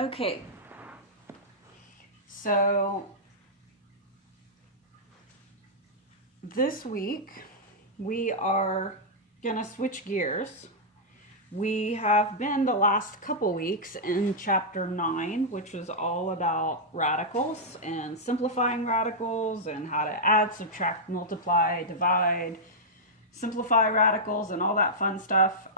Okay, so this week we are gonna switch gears. We have been the last couple weeks in chapter 9, which was all about radicals and simplifying radicals and how to add, subtract, multiply, divide, simplify radicals and all that fun stuff.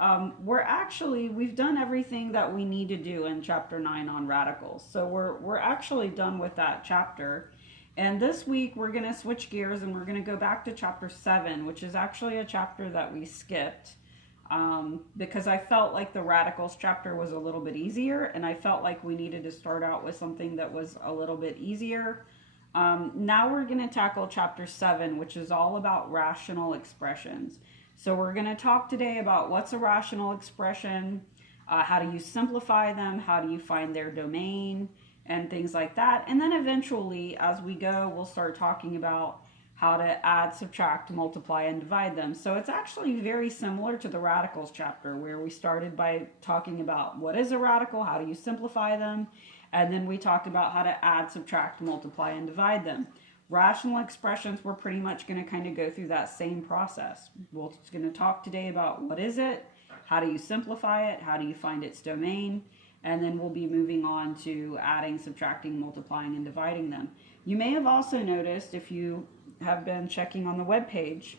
We've done everything that we need to do in chapter 9 on radicals. So we're actually done with that chapter. And this week we're going to switch gears and we're going to go back to chapter 7, which is actually a chapter that we skipped. Because I felt like the radicals chapter was a little bit easier, and I felt like we needed to start out with something that was a little bit easier. Now we're going to tackle chapter 7, which is all about rational expressions. So we're going to talk today about what's a rational expression, how do you simplify them, how do you find their domain, and things like that. And then eventually, as we go, we'll start talking about how to add, subtract, multiply, and divide them. So it's actually very similar to the radicals chapter, where we started by talking about what is a radical, how do you simplify them, and then we talked about how to add, subtract, multiply, and divide them. Rational expressions, we're pretty much going to kind of go through that same process. We're going to talk today about what is it, how do you simplify it, how do you find its domain, and then we'll be moving on to adding, subtracting, multiplying, and dividing them. You may have also noticed, if you have been checking on the webpage,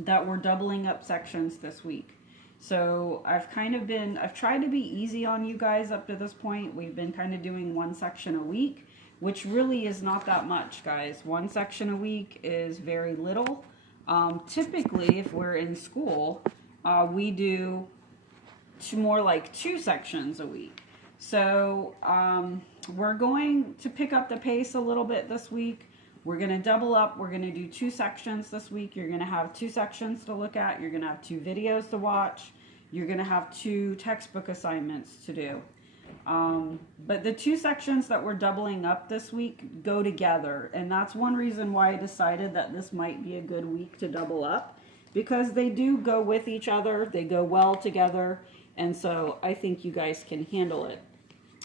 that we're doubling up sections this week. So I've tried to be easy on you guys up to this point. We've been kind of doing one section a week, which really is not that much, guys. One section a week is very little. Typically, if we're in school, we do more like 2 sections a week. So we're going to pick up the pace a little bit this week. We're going to double up. We're going to do 2 sections this week. You're going to have 2 sections to look at. You're going to have 2 videos to watch. You're going to have 2 textbook assignments to do. But the 2 sections that we're doubling up this week go together. And that's one reason why I decided that this might be a good week to double up, because they do go with each other. They go well together. And so I think you guys can handle it.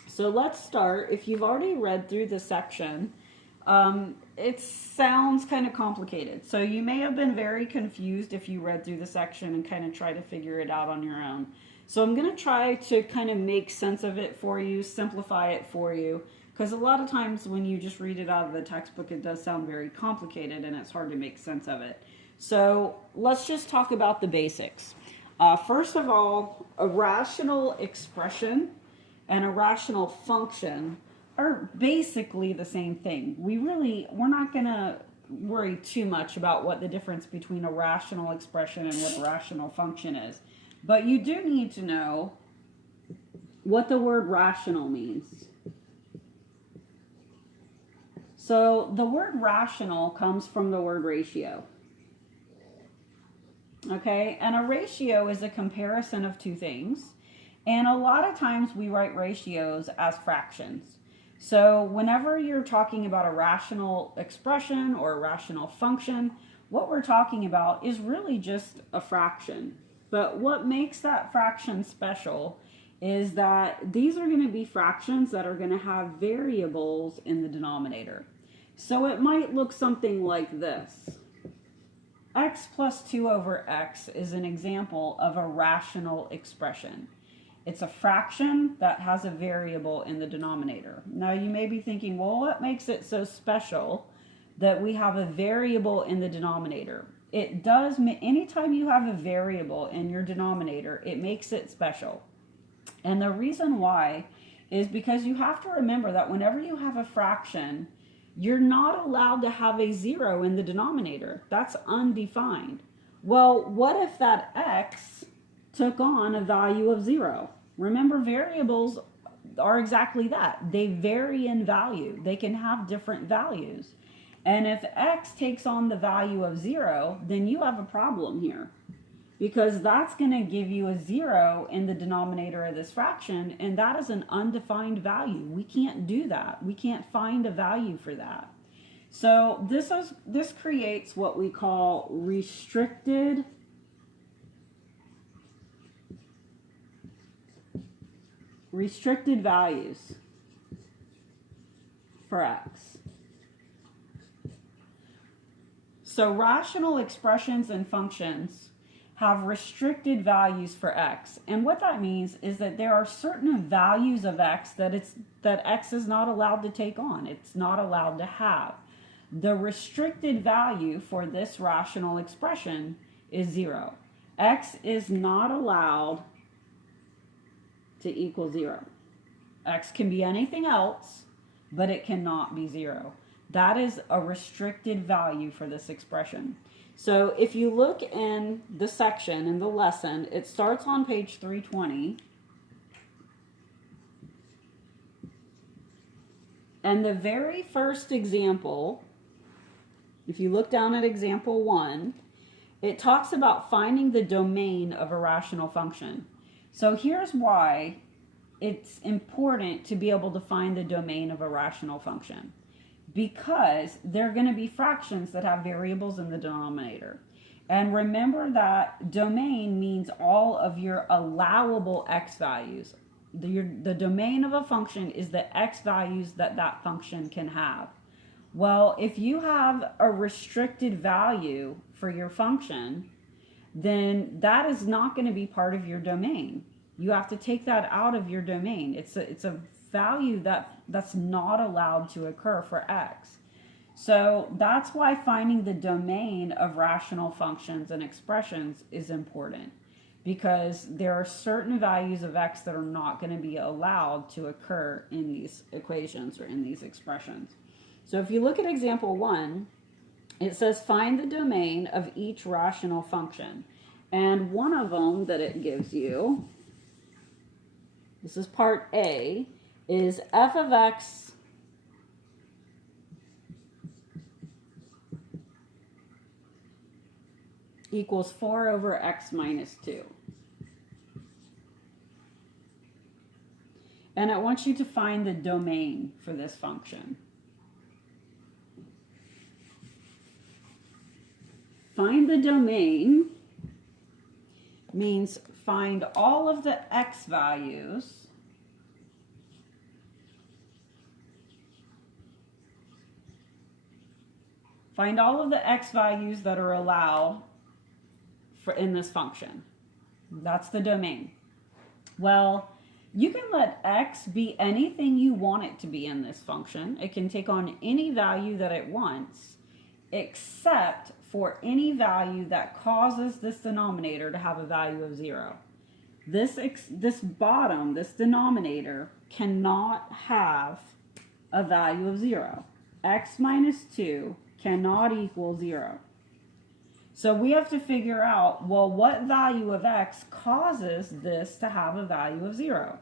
So let's start. If you've already read through the section, it sounds kind of complicated. So you may have been very confused if you read through the section and kind of try to figure it out on your own. So I'm going to try to kind of make sense of it for you, simplify it for you, because a lot of times when you just read it out of the textbook, it does sound very complicated and it's hard to make sense of it. So let's just talk about the basics. First of all, a rational expression and a rational function are basically the same thing. We're not going to worry too much about what the difference between a rational expression and what a rational function is. But you do need to know what the word rational means. So the word rational comes from the word ratio. Okay, and a ratio is a comparison of 2 things. And a lot of times we write ratios as fractions. So whenever you're talking about a rational expression or a rational function, what we're talking about is really just a fraction. But what makes that fraction special is that these are going to be fractions that are going to have variables in the denominator. So it might look something like this. X plus 2 over x is an example of a rational expression. It's a fraction that has a variable in the denominator. Now you may be thinking, well, what makes it so special that we have a variable in the denominator? It does, anytime you have a variable in your denominator, it makes it special. And the reason why is because you have to remember that whenever you have a fraction, you're not allowed to have a 0 in the denominator. That's undefined. Well, what if that x took on a value of 0? Remember, variables are exactly that. They vary in value. They can have different values. And if x takes on the value of 0, then you have a problem here, because that's going to give you a 0 in the denominator of this fraction, and that is an undefined value. We can't do that. We can't find a value for that. So this creates what we call restricted values. for x. So rational expressions and functions have restricted values for x. And what that means is that there are certain values of x that x is not allowed to take on. It's not allowed to have. The restricted value for this rational expression is 0. X is not allowed to equal 0. X can be anything else, but it cannot be 0. That is a restricted value for this expression. So if you look in the section, in the lesson, it starts on page 320. And the very first example, if you look down at example 1, it talks about finding the domain of a rational function. So here's why it's important to be able to find the domain of a rational function. Because they're going to be fractions that have variables in the denominator. And remember that domain means all of your allowable x values. The domain of a function is the x values that function can have. Well, if you have a restricted value for your function, then that is not going to be part of your domain. You have to take that out of your domain. It's a value that's not allowed to occur for x. So that's why finding the domain of rational functions and expressions is important, because there are certain values of x that are not going to be allowed to occur in these equations or in these expressions. So if you look at example 1, it says find the domain of each rational function. And one of them that it gives you, this is part A, is f of x equals 4 over x minus 2. And I want you to find the domain for this function. Find the domain means find all of the x values that are allowed in this function. That's the domain. Well, you can let x be anything you want it to be in this function. It can take on any value that it wants, except for any value that causes this denominator to have a value of 0. This denominator cannot have a value of 0. X minus 2 cannot equal 0. So we have to figure out, well, what value of x causes this to have a value of 0?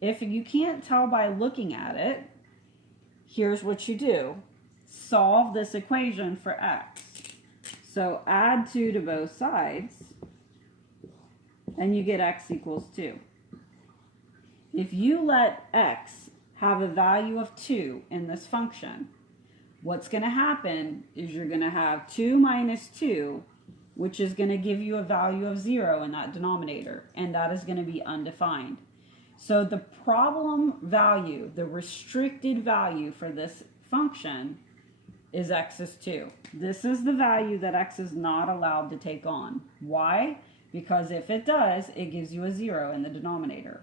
If you can't tell by looking at it, here's what you do. Solve this equation for x. So add 2 to both sides, and you get x equals 2. If you let x have a value of 2 in this function, what's going to happen is you're going to have 2 minus 2, which is going to give you a value of 0 in that denominator, and that is going to be undefined. So the problem value, the restricted value for this function is x is 2. This is the value that x is not allowed to take on. Why? Because if it does, it gives you a 0 in the denominator.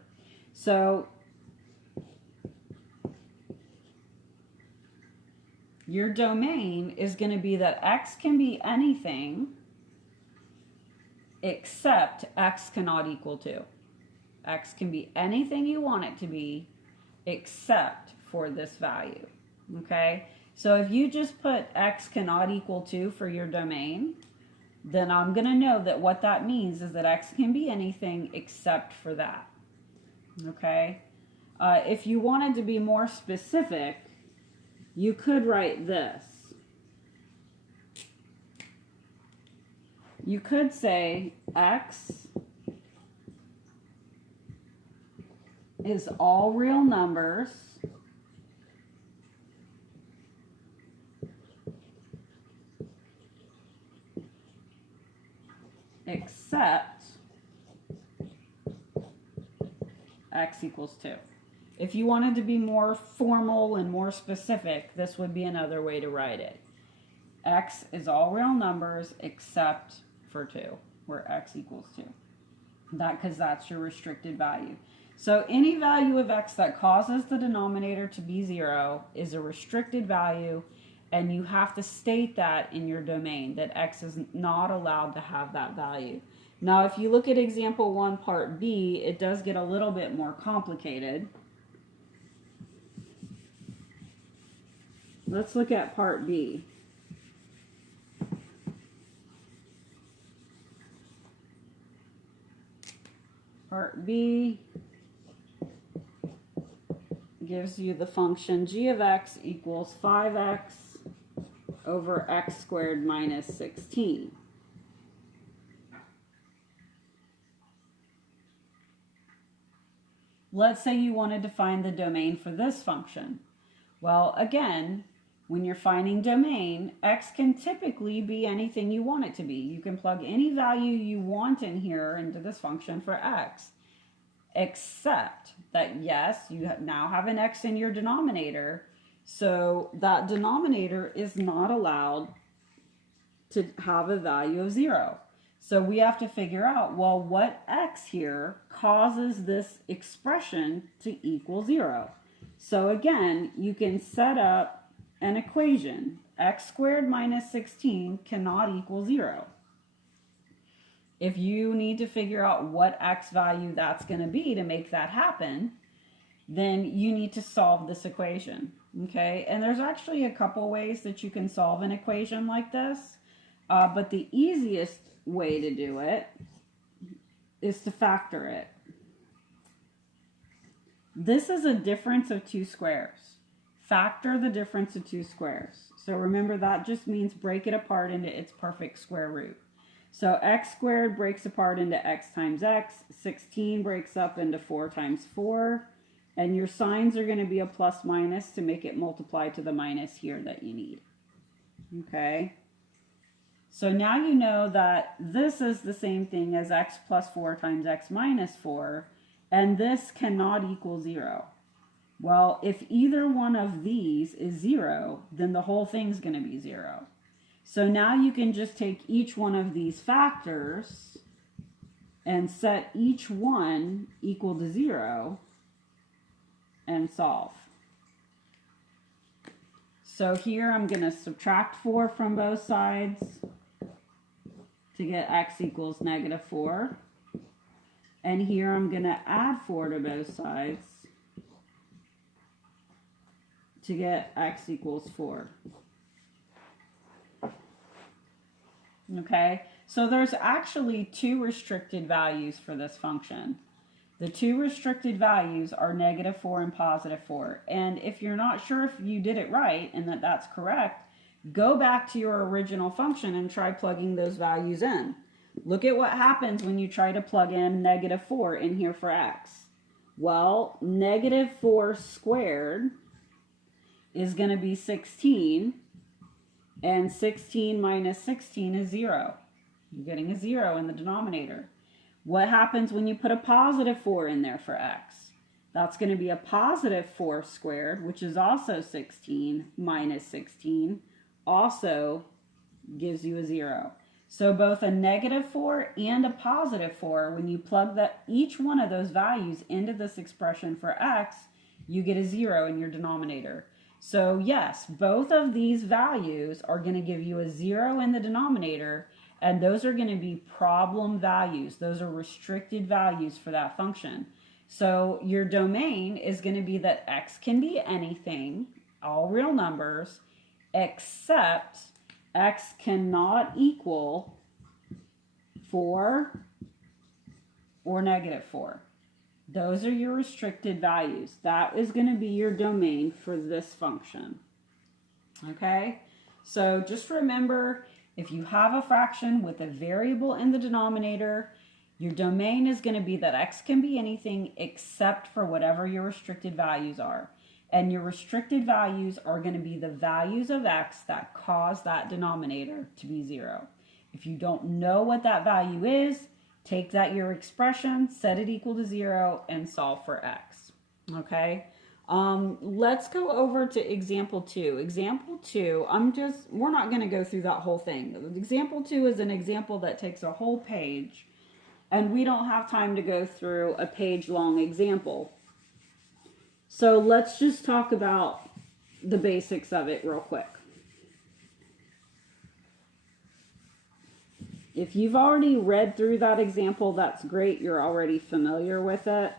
So your domain is going to be that x can be anything except x cannot equal 2. X can be anything you want it to be except for this value. Okay? So if you just put x cannot equal 2 for your domain, then I'm going to know that what that means is that x can be anything except for that. Okay? If you wanted to be more specific, you could write this. You could say x is all real numbers except x equals 2. If you wanted to be more formal and more specific, this would be another way to write it. X is all real numbers except for 2, where x equals 2. Because that's your restricted value. So any value of x that causes the denominator to be 0 is a restricted value, and you have to state that in your domain, that x is not allowed to have that value. Now, if you look at example 1, part B, it does get a little bit more complicated. Let's look at part B. Part B gives you the function g of x equals 5x over x squared minus 16. Let's say you wanted to find the domain for this function. Well, again, when you're finding domain, x can typically be anything you want it to be. You can plug any value you want in here into this function for x, except that, yes, you now have an x in your denominator, so that denominator is not allowed to have a value of 0. So we have to figure out, well, what x here causes this expression to equal 0? So again, you can set up an equation. X squared minus 16 cannot equal 0. If you need to figure out what x value that's going to be to make that happen, then you need to solve this equation. Okay, and there's actually a couple ways that you can solve an equation like this, but the easiest way to do it is to factor it. This is a difference of 2 squares. Factor the difference of 2 squares. So remember, that just means break it apart into its perfect square root. So x squared breaks apart into x times x, 16 breaks up into 4 times 4, and your signs are going to be a plus minus to make it multiply to the minus here that you need. Okay? So now you know that this is the same thing as x plus 4 times x minus 4, and this cannot equal 0. Well, if either one of these is 0, then the whole thing's going to be 0. So now you can just take each one of these factors and set each one equal to 0 and solve. So here I'm going to subtract 4 from both sides to get x equals negative 4. And here I'm going to add 4 to both sides to get x equals 4. Okay, so there's actually 2 restricted values for this function. The 2 restricted values are negative 4 and positive 4. And if you're not sure if you did it right and that that's correct, go back to your original function and try plugging those values in. Look at what happens when you try to plug in negative 4 in here for x. Well, negative 4 squared is going to be 16, and 16 minus 16 is 0. You're getting a 0 in the denominator. What happens when you put a positive 4 in there for x? That's going to be a positive 4 squared, which is also 16, minus 16, also gives you a 0. So both a negative 4 and a positive 4, when you plug each one of those values into this expression for x, you get a 0 in your denominator. So yes, both of these values are going to give you a 0 in the denominator, and those are going to be problem values. Those are restricted values for that function. So your domain is going to be that x can be anything, all real numbers, except x cannot equal 4 or negative 4. Those are your restricted values. That is going to be your domain for this function. Okay? So just remember, if you have a fraction with a variable in the denominator, your domain is going to be that x can be anything except for whatever your restricted values are. And your restricted values are going to be the values of x that cause that denominator to be 0. If you don't know what that value is, take that your expression, set it equal to 0, and solve for x. Okay. Let's go over to example 2. Example 2, we're not going to go through that whole thing. Example 2 is an example that takes a whole page, and we don't have time to go through a page-long example. So let's just talk about the basics of it real quick. If you've already read through that example, that's great. You're already familiar with it.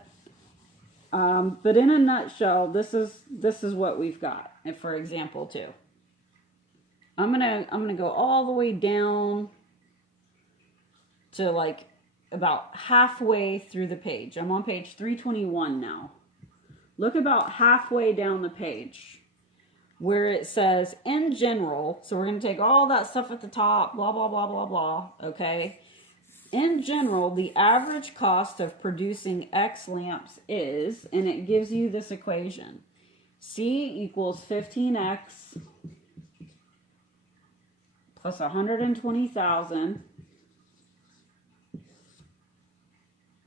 But in a nutshell, this is what we've got for example 2. I'm gonna go all the way down to like about halfway through the page. I'm on page 321 now. Look about halfway down the page where it says in general. So we're gonna take all that stuff at the top, blah blah blah blah blah. Okay. In general, the average cost of producing X lamps is, and it gives you this equation. C equals 15X plus 120,000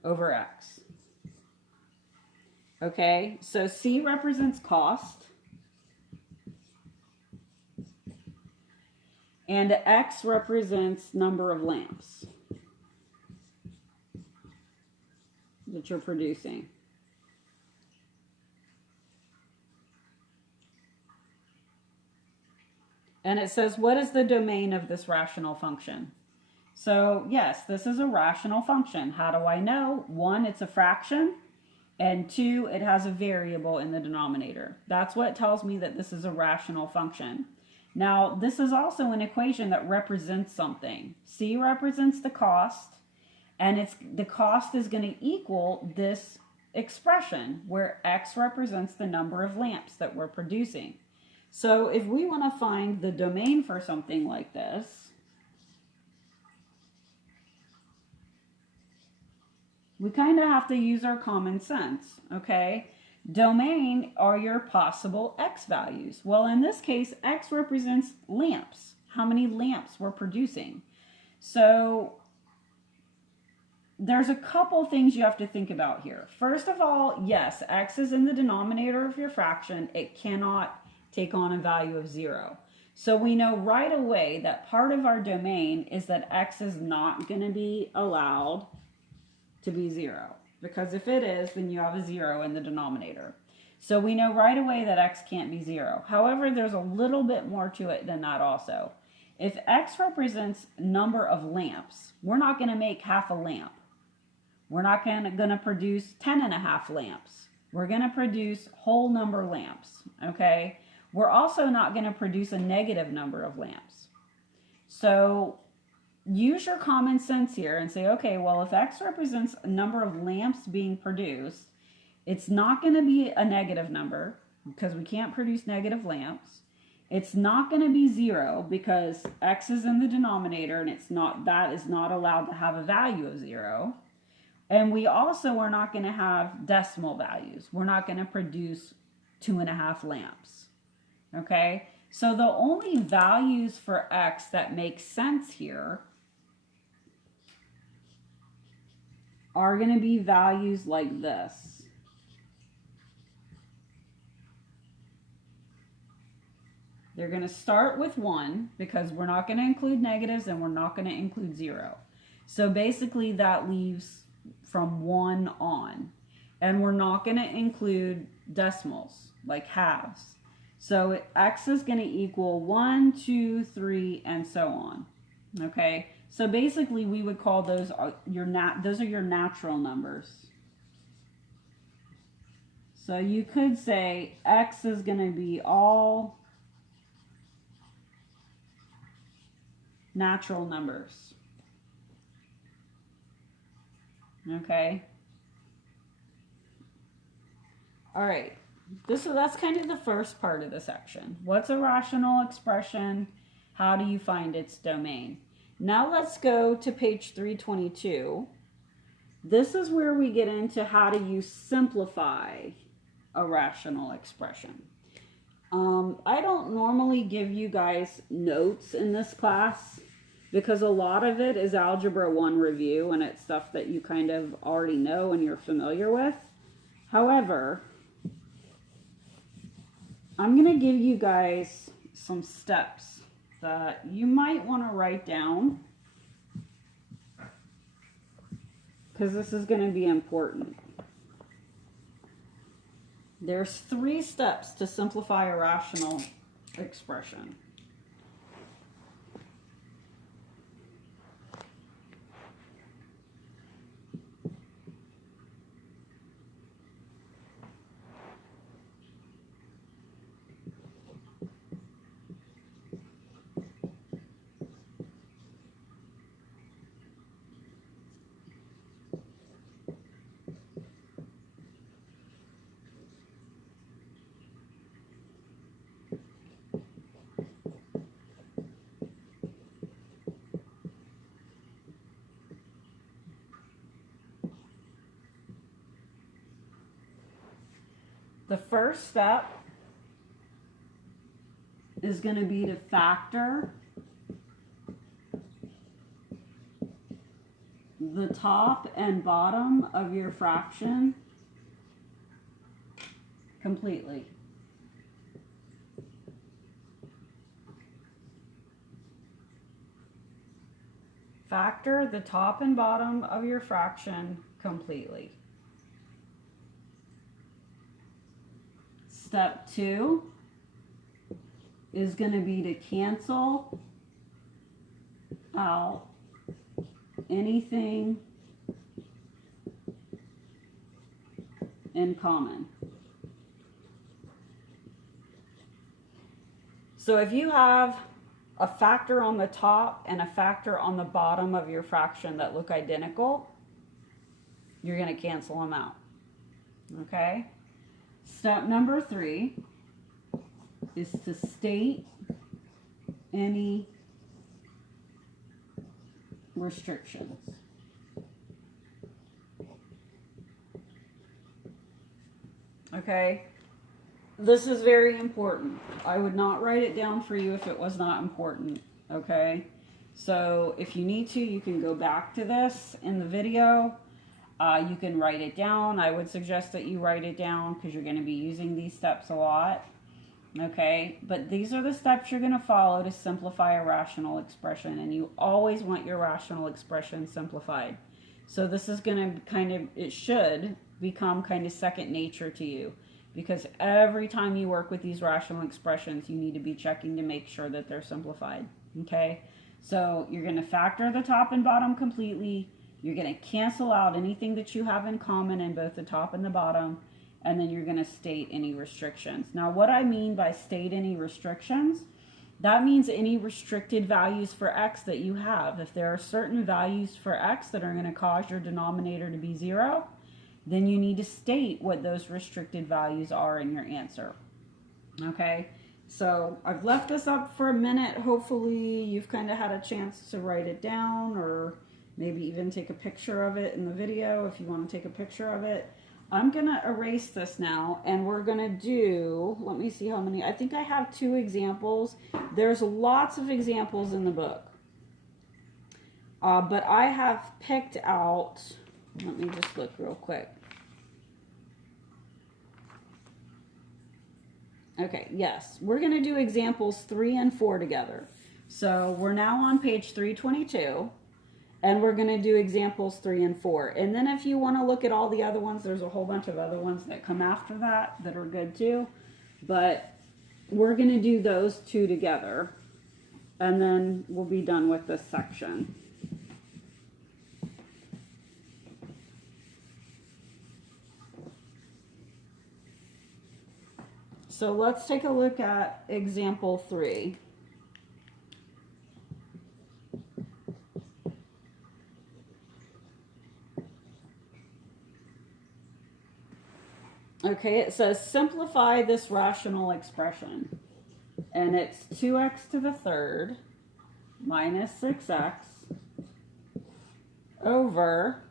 over X. Okay, so C represents cost, and X represents number of lamps that you're producing. And it says, what is the domain of this rational function? So yes, this is a rational function. How do I know? 1, it's a fraction, and 2, it has a variable in the denominator. That's what tells me that this is a rational function. Now, this is also an equation that represents something. C represents the cost, and the cost is going to equal this expression where X represents the number of lamps that we're producing. So if we want to find the domain for something like this, we kind of have to use our common sense, okay? Domain are your possible X values. Well, in this case, X represents lamps, how many lamps we're producing. So there's a couple things you have to think about here. First of all, yes, X is in the denominator of your fraction. It cannot take on a value of 0. So we know right away that part of our domain is that X is not going to be allowed to be 0. Because if it is, then you have a 0 in the denominator. So we know right away that X can't be 0. However, there's a little bit more to it than that also. If X represents number of lamps, we're not going to make half a lamp. We're not going to produce 10.5 lamps. We're going to produce whole number lamps, okay? We're also not going to produce a negative number of lamps. So use your common sense here and say, okay, well, if X represents a number of lamps being produced, it's not going to be a negative number because we can't produce negative lamps. It's not going to be 0 because X is in the denominator and that is not allowed to have a value of 0. And we also are not going to have decimal values. We're not going to produce 2.5 lamps. Okay? So the only values for X that make sense here are going to be values like this. They're going to start with 1 because we're not going to include negatives and we're not going to include 0. So basically that leaves from 1 on. And we're not going to include decimals like halves. So X is going to equal 1, 2, 3, and so on. Okay? So basically we would call those those are your natural numbers. So you could say X is going to be all natural numbers. Okay. All right. That's kind of the first part of the section. What's a rational expression? How do you find its domain? Now let's go to page 322. This is where we get into how do you simplify a rational expression. I don't normally give you guys notes in this class because a lot of it is Algebra 1 review and it's stuff that you kind of already know and you're familiar with. However, I'm going to give you guys some steps that you might want to write down, because this is going to be important. There's 3 steps to simplify a rational expression. The first step is going to be to factor the top and bottom of your fraction completely. Factor the top and bottom of your fraction completely. Step 2 is going to be to cancel out anything in common. So if you have a factor on the top and a factor on the bottom of your fraction that look identical, you're going to cancel them out. Okay? Step number 3 is to state any restrictions. Okay? This is very important. I would not write it down for you if it was not important. Okay? So if you need to, you can go back to this in the video. You can write it down. I would suggest that you write it down because you're going to be using these steps a lot. Okay, but these are the steps you're going to follow to simplify a rational expression, and you always want your rational expression simplified. So this is going to it should become kind of second nature to you, because every time you work with these rational expressions, you need to be checking to make sure that they're simplified. Okay, so you're going to factor the top and bottom completely. You're going to cancel out anything that you have in common in both the top and the bottom, and then you're going to state any restrictions. Now, what I mean by state any restrictions, that means any restricted values for x that you have. If there are certain values for x that are going to cause your denominator to be 0, then you need to state what those restricted values are in your answer. Okay, so I've left this up for a minute. Hopefully you've kind of had a chance to write it down, or maybe even take a picture of it in the video if you want to take a picture of it. I'm going to erase this now, and we're going to do, let me see how many, I think I have 2 examples. There's lots of examples in the book. But I have picked out, let me just look real quick. Okay, yes, we're going to do examples 3 and 4 together. So we're now on page 322. And we're going to do examples 3 and 4. And then if you want to look at all the other ones, there's a whole bunch of other ones that come after that are good too. But we're going to do those 2 together. And then we'll be done with this section. So let's take a look at example 3. Okay, it says simplify this rational expression. And it's 2x to the third minus 6x over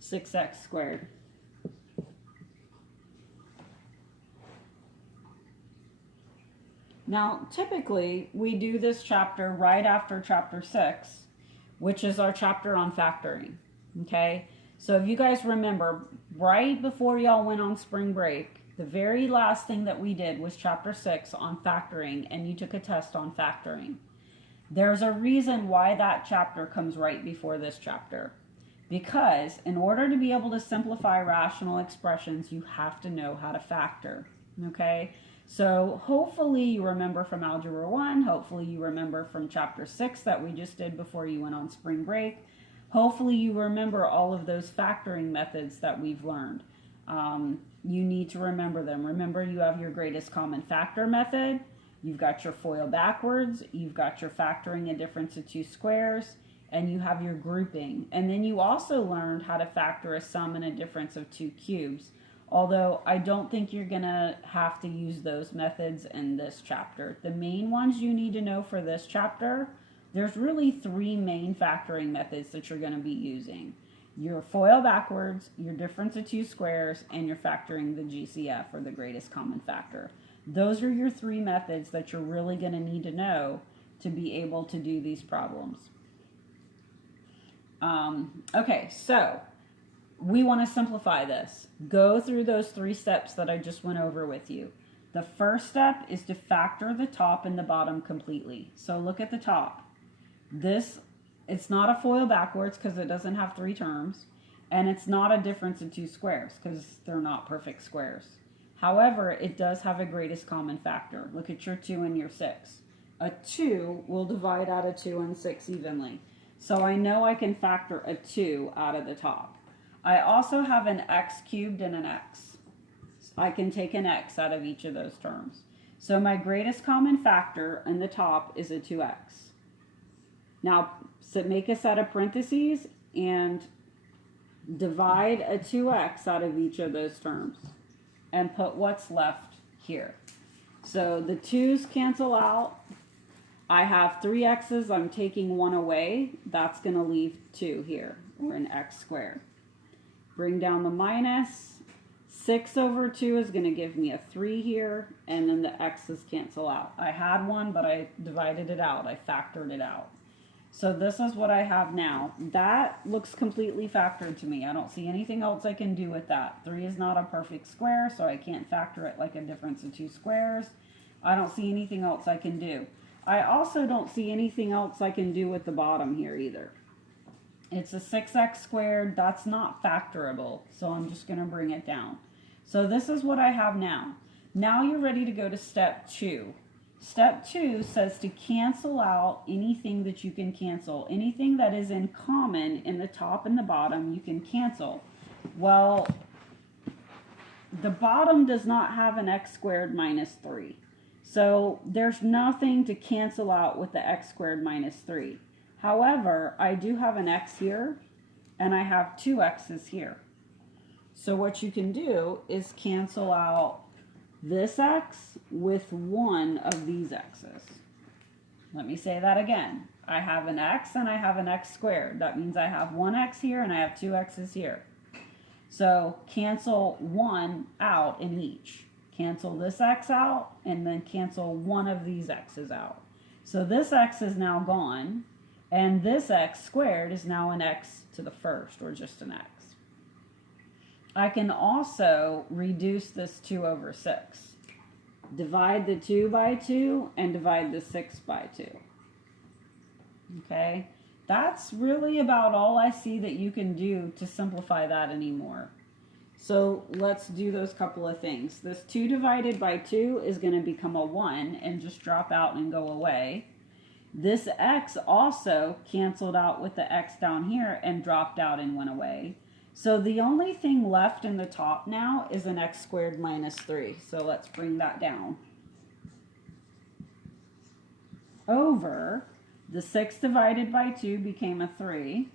6x squared. Now, typically, we do this chapter right after chapter 6, which is our chapter on factoring. Okay? So if you guys remember, right before y'all went on spring break, The very last thing that we did was chapter 6 on factoring, and you took a test on factoring. There's a reason why that chapter comes right before this chapter. Because in order to be able to simplify rational expressions, you have to know how to factor. Okay? So hopefully you remember from Algebra 1, hopefully you remember from chapter 6 that we just did before you went on spring break. Hopefully you remember all of those factoring methods that we've learned. You need to remember them. Remember, you have your greatest common factor method. You've got your FOIL backwards. You've got your factoring a difference of two squares. And you have your grouping. And then you also learned how to factor a sum and a difference of two cubes. Although I don't think you're going to have to use those methods in this chapter. The main ones you need to know for this chapter, there's really three main factoring methods that you're going to be using. Your FOIL backwards, your difference of two squares, and you're factoring the GCF, or the greatest common factor. Those are your three methods that you're really going to need to know to be able to do these problems. Okay, so we want to simplify this. Go through those three steps that I just went over with you. The first step is to factor the top and the bottom completely. So look at the top. It's not a FOIL backwards because it doesn't have three terms, and it's not a difference of two squares because they're not perfect squares. However, it does have a greatest common factor. Look at your 2 and your 6. A 2 will divide out of 2 and 6 evenly. So I know I can factor a 2 out of the top. I also have an x cubed and an x. I can take an x out of each of those terms. So my greatest common factor in the top is a 2x. Now, so make a set of parentheses and divide a 2x out of each of those terms and put what's left here. So the 2's cancel out. I have 3 x's. I'm taking 1 away. That's going to leave 2 here, or an x squared. Bring down the minus. 6 over 2 is going to give me a 3 here, and then the x's cancel out. I had 1, but I divided it out. I factored it out. So this is what I have now. That looks completely factored to me. I don't see anything else I can do with that. 3 is not a perfect square, so I can't factor it like a difference of two squares. I don't see anything else I can do. I also don't see anything else I can do with the bottom here either. It's a 6x squared. That's not factorable, so I'm just going to bring it down. So this is what I have now. Now you're ready to go to step 2. Step 2 says to cancel out anything that you can cancel. Anything that is in common in the top and the bottom, you can cancel. Well, the bottom does not have an x squared minus 3. So there's nothing to cancel out with the x squared minus 3. However, I do have an x here, and I have 2 x's here. So what you can do is cancel out this x with one of these x's. Let me say that again. I have an x and I have an x squared. That means I have 1x here and I have 2 x's here. So cancel 1 out in each. Cancel this x out and then cancel one of these x's out. So this x is now gone, and this x squared is now an x to the first, or just an x. I can also reduce this 2 over 6. Divide the 2 by 2 and divide the 6 by 2. Okay? That's really about all I see that you can do to simplify that anymore. So let's do those couple of things. This 2 divided by 2 is going to become a 1 and just drop out and go away. This x also canceled out with the x down here and dropped out and went away. So the only thing left in the top now is an x squared minus 3. So let's bring that down. Over the 6 divided by 2 became a 3.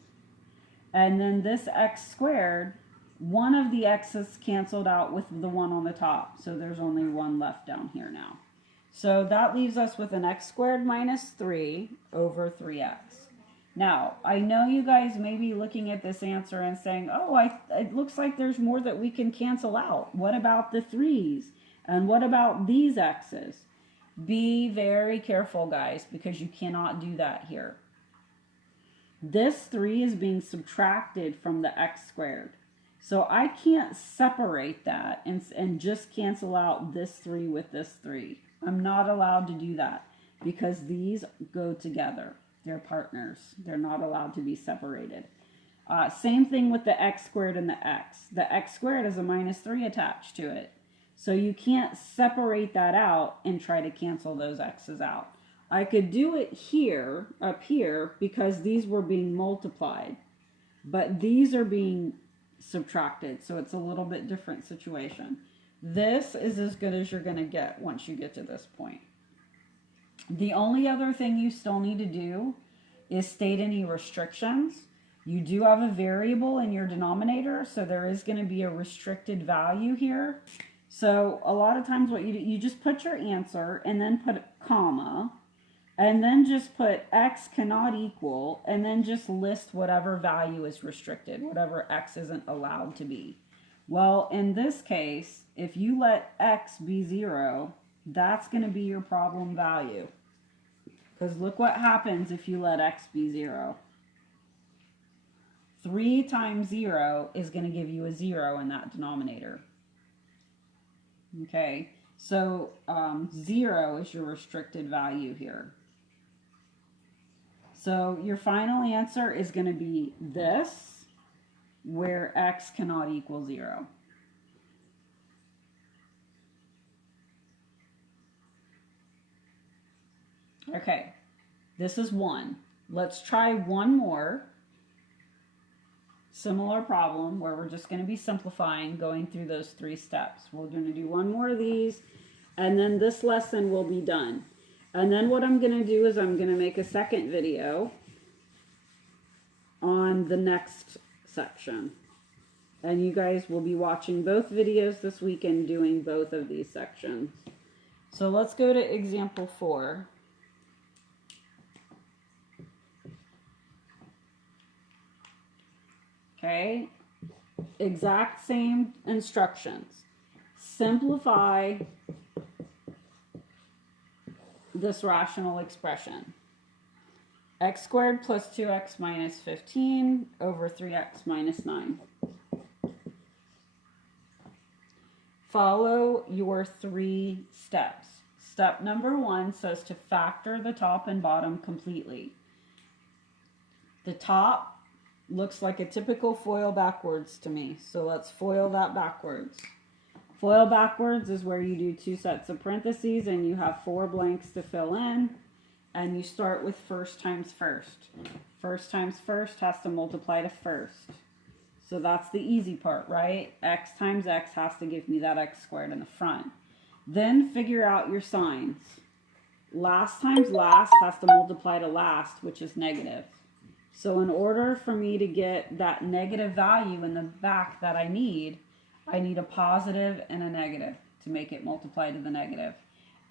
And then this x squared, one of the x's canceled out with the one on the top. So there's only one left down here now. So that leaves us with an x squared minus 3 over 3x. Now, I know you guys may be looking at this answer and saying, oh, it looks like there's more that we can cancel out. What about the 3's? And what about these x's? Be very careful, guys, because you cannot do that here. This 3 is being subtracted from the x squared. So I can't separate that and just cancel out this 3 with this 3. I'm not allowed to do that because these go together. They're partners. They're not allowed to be separated. Same thing with the x squared and the x. The x squared is a minus 3 attached to it. So you can't separate that out and try to cancel those x's out. I could do it here, up here, because these were being multiplied. But these are being subtracted, so it's a little bit different situation. This is as good as you're going to get once you get to this point. The only other thing you still need to do is state any restrictions. You do have a variable in your denominator, so there is going to be a restricted value here. So a lot of times what you just put your answer and then put a comma, and then just put x cannot equal, and then just list whatever value is restricted, whatever x isn't allowed to be. Well, in this case, if you let x be 0, that's going to be your problem value. Because look what happens if you let x be 0. 3 times 0 is going to give you a 0 in that denominator. Okay, so 0 is your restricted value here. So your final answer is going to be this, where x cannot equal 0. Okay, this is 1. Let's try one more similar problem where we're just going to be simplifying, going through those 3 steps. We're going to do one more of these, and then this lesson will be done. And then what I'm going to do is I'm going to make a second video on the next section. And you guys will be watching both videos this week and doing both of these sections. So let's go to example 4. Okay, exact same instructions. Simplify this rational expression. X squared plus 2x minus 15 over 3x minus 9. Follow your 3 steps. Step number 1 says to factor the top and bottom completely. The top looks like a typical FOIL backwards to me, so let's FOIL that backwards. FOIL backwards is where you do 2 sets of parentheses and you have 4 blanks to fill in, and you start with first times first. First times first has to multiply to first. So that's the easy part, right? X times x has to give me that x squared in the front. Then figure out your signs. Last times last has to multiply to last, which is negative. So in order for me to get that negative value in the back that I need a positive and a negative to make it multiply to the negative.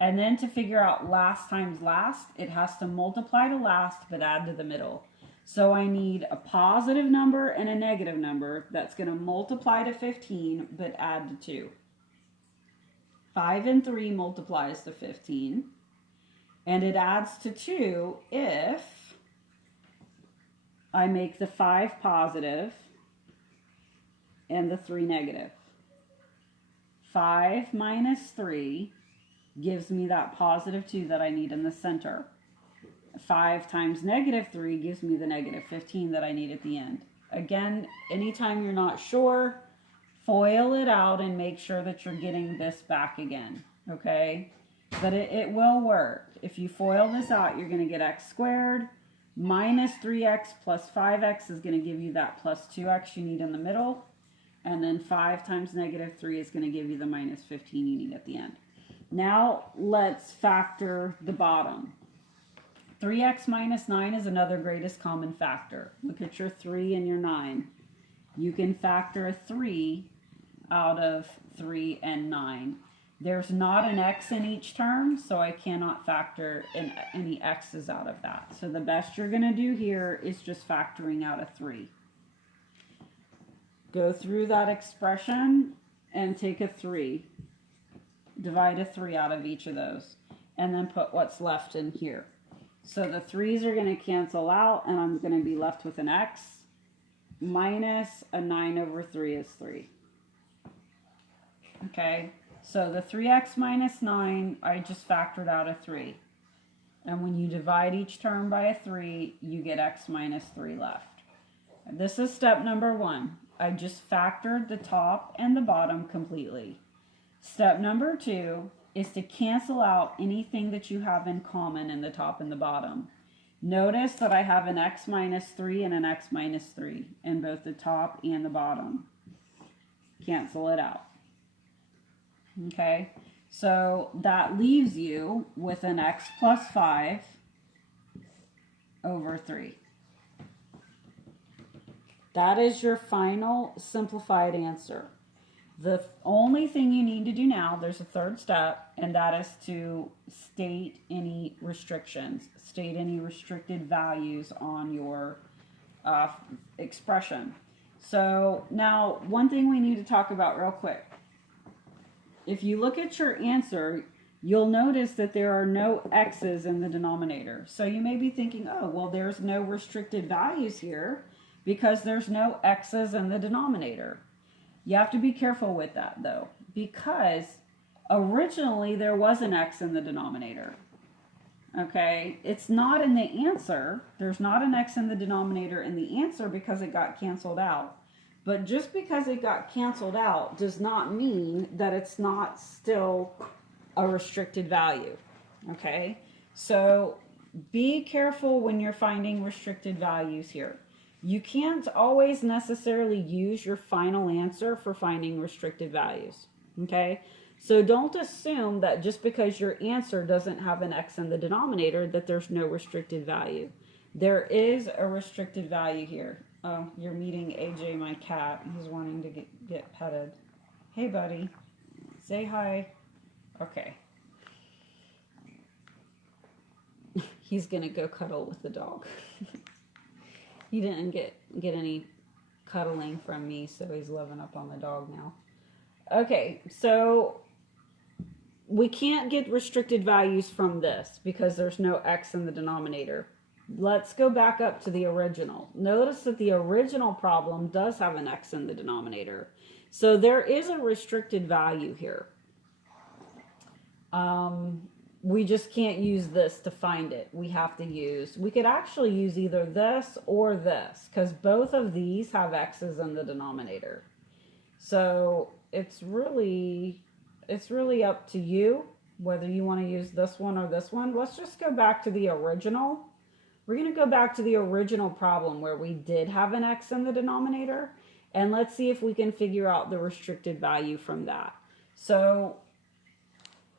And then to figure out last times last, it has to multiply to last but add to the middle. So I need a positive number and a negative number that's going to multiply to 15 but add to 2. 5 and 3 multiplies to 15. And it adds to 2 if I make the 5 positive and the 3 negative. 5 minus 3 gives me that positive 2 that I need in the center. 5 times negative 3 gives me the negative 15 that I need at the end. Again, anytime you're not sure, FOIL it out and make sure that you're getting this back again, okay? But it will work. If you FOIL this out, you're going to get x squared minus 3x plus 5x is going to give you that plus 2x you need in the middle. And then 5 times negative 3 is going to give you the minus 15 you need at the end. Now let's factor the bottom. 3x minus 9 is another greatest common factor. Look at your 3 and your 9. You can factor a 3 out of 3 and 9. There's not an x in each term, so I cannot factor any x's out of that. So the best you're going to do here is just factoring out a 3. Go through that expression and take a 3. Divide a 3 out of each of those. And then put what's left in here. So the 3's are going to cancel out, and I'm going to be left with an x. minus a 9 over 3 is 3. Okay, so the 3x minus 9, I just factored out a 3. And when you divide each term by a 3, you get x minus 3 left. And this is step number 1. I just factored the top and the bottom completely. Step number 2 is to cancel out anything that you have in common in the top and the bottom. Notice that I have an x minus 3 and an x minus 3 in both the top and the bottom. Cancel it out. Okay, so that leaves you with an x plus 5 over 3. That is your final simplified answer. The only thing you need to do now, there's a third step, and that is to state any restrictions, state any restricted values on your expression. So now, one thing we need to talk about real quick. If you look at your answer, you'll notice that there are no x's in the denominator. So you may be thinking, oh, well, there's no restricted values here because there's no x's in the denominator. You have to be careful with that, though, because originally there was an x in the denominator. Okay, it's not in the answer. There's not an x in the denominator in the answer because it got canceled out. But just because it got canceled out does not mean that it's not still a restricted value. Okay, so be careful when you're finding restricted values here. You can't always necessarily use your final answer for finding restricted values. Okay, so don't assume that just because your answer doesn't have an x in the denominator that there's no restricted value. There is a restricted value here. Oh, you're meeting AJ, my cat. He's wanting to get petted. Hey, buddy. Say hi. Okay. He's going to go cuddle with the dog. He didn't get any cuddling from me, so he's loving up on the dog now. Okay, so we can't get restricted values from this because there's no x in the denominator. Let's go back up to the original. Notice that the original problem does have an x in the denominator. So there is a restricted value here. We just can't use this to find it. We could actually use either this or this because both of these have x's in the denominator. So it's really up to you whether you want to use this one or this one. Let's just go back to the original. We're going to go back to the original problem where we did have an x in the denominator, and let's see if we can figure out the restricted value from that. So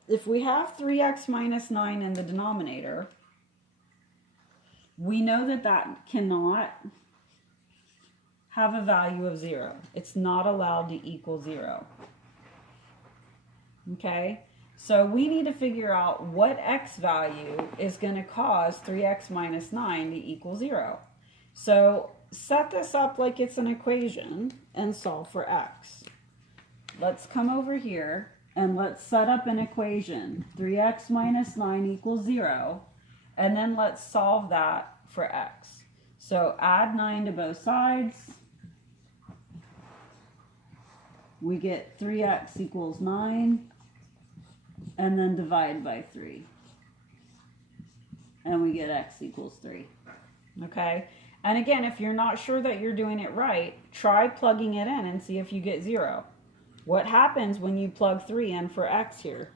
if we have 3x minus 9 in the denominator, we know that that cannot have a value of 0. It's not allowed to equal 0. Okay? So we need to figure out what x value is going to cause 3x minus 9 to equal 0. So set this up like it's an equation and solve for x. Let's come over here and let's set up an equation. 3x minus 9 equals 0. And then let's solve that for x. So add 9 to both sides. We get 3x equals 9. And then divide by 3. And we get x equals 3. Okay? And again, if you're not sure that you're doing it right, try plugging it in and see if you get 0. What happens when you plug 3 in for x here?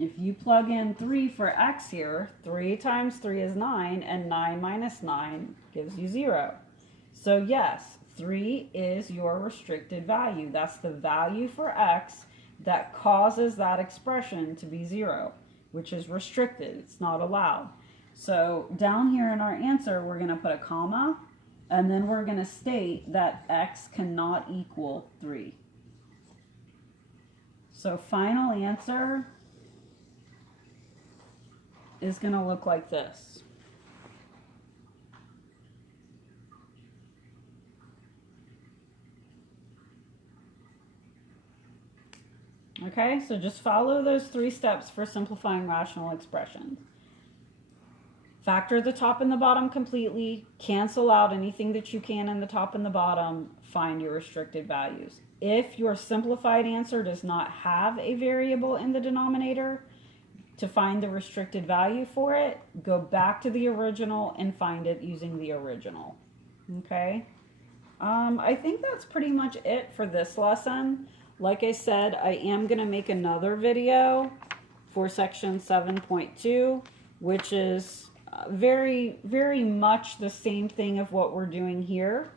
If you plug in 3 for x here, 3 times 3 is 9, and 9 minus 9 gives you 0. So yes, 3 is your restricted value. That's the value for x that causes that expression to be 0, which is restricted. It's not allowed. So down here in our answer, we're going to put a comma, and then we're going to state that x cannot equal 3. So final answer is going to look like this. Okay, so just follow those 3 steps for simplifying rational expressions. Factor the top and the bottom completely, cancel out anything that you can in the top and the bottom, find your restricted values. If your simplified answer does not have a variable in the denominator, to find the restricted value for it, go back to the original and find it using the original. Okay? I think that's pretty much it for this lesson. Like I said, I am going to make another video for section 7.2, which is very, very much the same thing of what we're doing here.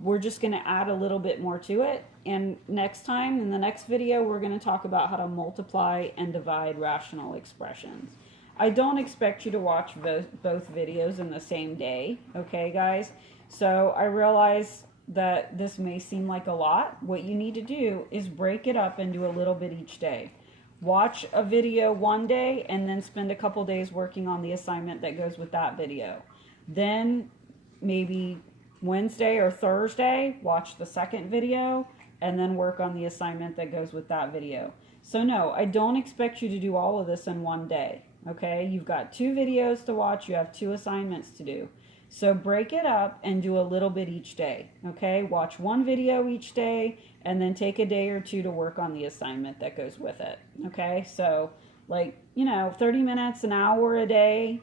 We're just going to add a little bit more to it. And next time, in the next video, we're going to talk about how to multiply and divide rational expressions. I don't expect you to watch both videos in the same day, okay, guys? So I realize that this may seem like a lot. What you need to do is break it up and do a little bit each day. Watch a video one day and then spend a couple days working on the assignment that goes with that video. Then maybe Wednesday or Thursday, watch the second video and then work on the assignment that goes with that video. So no, I don't expect you to do all of this in one day, okay? You've got 2 videos to watch, you have 2 assignments to do. So break it up and do a little bit each day, okay? Watch 1 video each day and then take a day or 2 to work on the assignment that goes with it, okay? So like, 30 minutes, an hour a day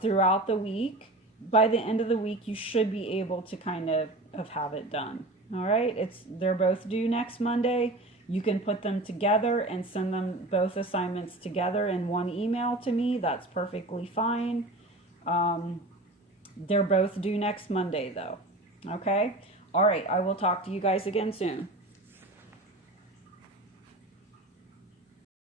throughout the week. By the end of the week, you should be able to kind of have it done. All right, they're both due next Monday. You can put them together and send them both assignments together in one email to me. That's perfectly fine. They're both due next Monday though. Okay? All right, I will talk to you guys again soon.